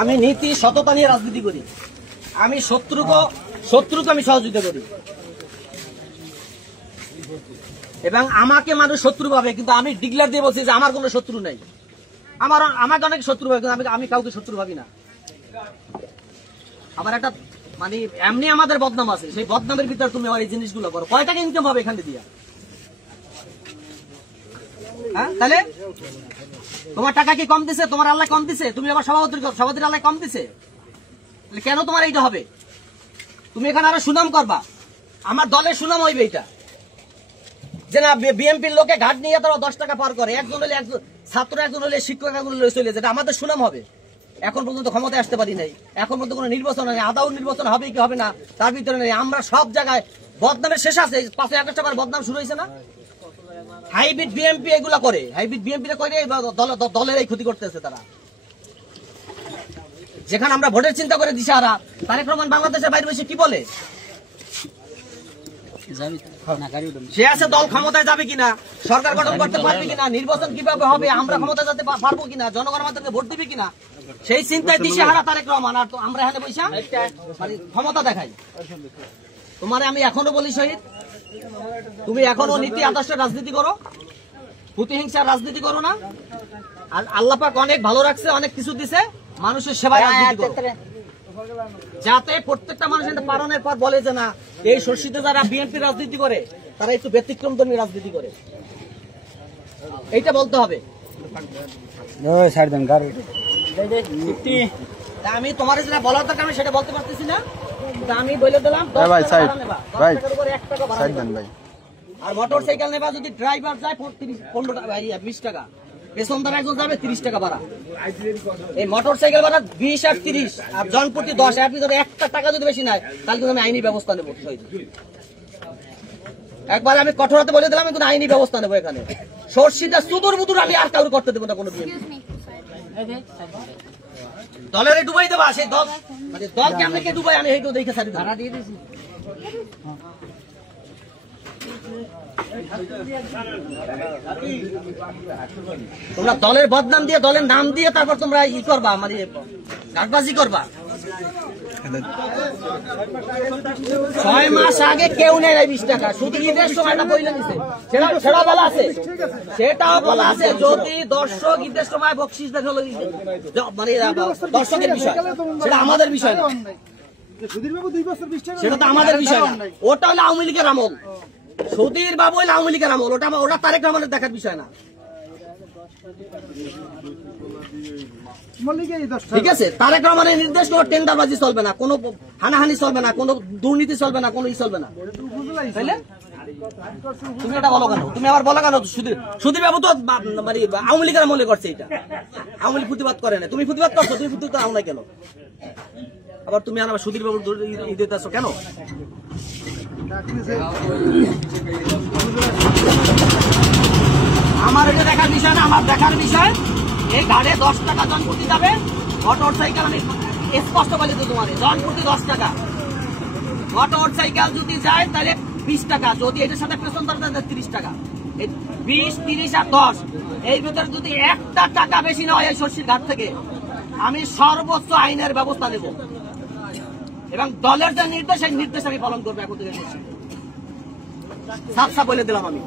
আমি নীতি সততা নিয়ে রাজনীতি করি। আমি শত্রুকে আমি সহযোগিতা করি এবং আমাকে মানুষ শত্রু ভাবে, কিন্তু আমি ডিক্লেয়ার দিয়ে বলছি যে আমার কোনো শত্রু নাই। আমাকে অনেক শত্রু ভাবে, কিন্তু আমি কাউকে শত্রু ভাবি না। আমার একটা মানে এমনি আমাদের বদনাম আছে, সেই বদনামের ভিতরে তুমি আমার এই জিনিসগুলো করো। কয় টাকা ইনকাম হবে এখান দিয়ে? হ্যাঁ, তাহলে তোমার টাকা কি কম দিছে? তোমার আল্লাহ কম দিছে? তুমি আবার সভাপতির আল্লাহ কম দিছে? কেন তোমার এইটা হবে? তুমি এখানে আরো সুনাম করবা, আমার দলের সুনাম হইবে এটা যে না বিএনপির লোকে ঘাট নিয়ে তারা 10 টাকা পার করে, একজন হলে একজন ছাত্র, একজন হলে শিক্ষক, একজন হলে চলে যেটা আমাদের সুনাম হবে। এখন পর্যন্ত ক্ষমতায় আসতে পারি নাই, এখন পর্যন্ত কোনো নির্বাচন নেই, আদাও নির্বাচন হবে কি হবে না তার ভিতরে নেই। আমরা সব জায়গায় বদনামের শেষ আছে। 5ই আগস্ট আবার বদনাম শুরু হয়েছে না? হাইব্রিড বিএনপি এগুলা করে, হাইব্রিড বিএনপি করে দলের এই ক্ষতি করতেছে তারা। যেখানে আমরা ভোটের চিন্তা করে দিশাহারা, তারেক রহমান বাংলাদেশের বাইরে বসে কি বলে? সে আছে দল ক্ষমতায় যাবে কিনা, সরকার গঠন করতে পারবে কিনা, নির্বাচন কিভাবে হবে, আমরা ক্ষমতায় যেতে পারবো কিনা, জনগণের মাধ্যমে ভোট দিবে কিনা, সেই চিন্তায় দিশাহারা তারেক রহমান। আর আমরা এখানে বসে মানে ক্ষমতা দেখাই। তোমারে আমি এখনো বলি শহীদ, তুমি এখনো নীতি আদর্শের রাজনীতি করো, প্রতিহিংসার রাজনীতি করো না। আর আল্লাহ পাক অনেক ভালো রাখছে, অনেক কিছু দিছে, মানুষের সেবায় রাজনীতি করো, যাতে প্রত্যেকটা মানুষ পালনের পর বলে যে না এই শর্ষিতে যারা বিএনপি রাজনীতি করে তারা একটু ব্যতিক্রমধর্মী রাজনীতি করে, এইটা বলতে হবে। আমি তোমার যেটা বলার দরকার আমি সেটা বলতে পারতেছি না, আমি বলে দিলাম 10 টাকা নেবা, 10 টাকার উপরে 1 টাকা ভাড়া নেবা। আর মোটর সাইকেল নেবা যদি ড্রাইভার যায় 15 টাকা, 20 টাকা, পেছনদার একজন যাবে 30 টাকা ভাড়া। এই মোটর সাইকেল ভাড়া 20 আর 30 আর জনপ্রতি 10, এর ভিতরে 1 টাকা যদি বেশি নাই তাহলে কিন্তু আমি আইনি ব্যবস্থা নেবো। একবার আমি কঠোরতা বলে দিলাম, কিন্তু আইনি ব্যবস্থা নেবো। এখানে সর্ষিটা সুদূর বুদুর আমি আর কাউকে করতে দেবো না কোনো বিএনপি। দলের ডুবাই দেবা, সেই দল মানে দল কেমনে কে ডুবাই আমি এইটু দেখে ছাড়ি ভাড়া দিয়ে দিয়েছি। তোমরা দলের বদনাম দিয়ে, দলের নাম দিয়ে তারপর তোমরা ই করবা, মানে ঘাটবাজি করবা। 6 মাস আগে কেউ নেই 20 টাকা, শুধু ঈদের সময়টা বইলে দিছে, সেটা বলা আছে, সেটাও বলা আছে যদি দর্শক ঈদের সময় বকশিস দেয়, মানে দর্শকের বিষয়, সেটা আমাদের বিষয় না, সেটা তো আমাদের বিষয় না। ওটা হলো আওয়ামী লীগের আমল, সুধীর বাবু হলো আওয়ামী লীগের আমল, ওটা তারেক রহমানের দেখার বিষয় না। ঠিক আছে, তারেক রহমানের নির্দেশ কোনো টেন্ডারবাজি চলবে না, কোনো হানাহানি চলবে না, কোনো দুর্নীতি চলবে না, কোনো ই চলবে না। তুমি এটা বলো কেন? তুমি আবার বলো কেন? সুধীর বাবু তো মানে আওয়ামী লীগের আমলে করছে, এটা আওয়ামী লীগ প্রতিবাদ করে না, তুমি প্রতিবাদ করছো, তুমি প্রতিবাদ আও না কেন? আবার তুমি আর সুধীর বাবুর ই দিতেছো কেন? আমার এটা দেখার বিষয় না, আমার দেখার বিষয় এই গাড়ে 10 টাকা জনপ্রতি যাবে। মোটর সাইকেল আমি স্পষ্ট বলে দিই তোমার, জনপ্রতি 10 টাকা। মোটর সাইকেল যদি যায় তাহলে 20 টাকা, যদি এটার সাথে পেছন দরকার 30 টাকা। 20, 30 আর 10 এর ভিতরে যদি 1 টাকা বেশি না হয় এই শর্ষির ঘাট থেকে, আমি সর্বোচ্চ আইনের ব্যবস্থা নেব এবং দলের যে নির্দেশ সেই নির্দেশ আমি পালন করবো। এখন থেকে সাফ সাফ বলে দিলাম আমি।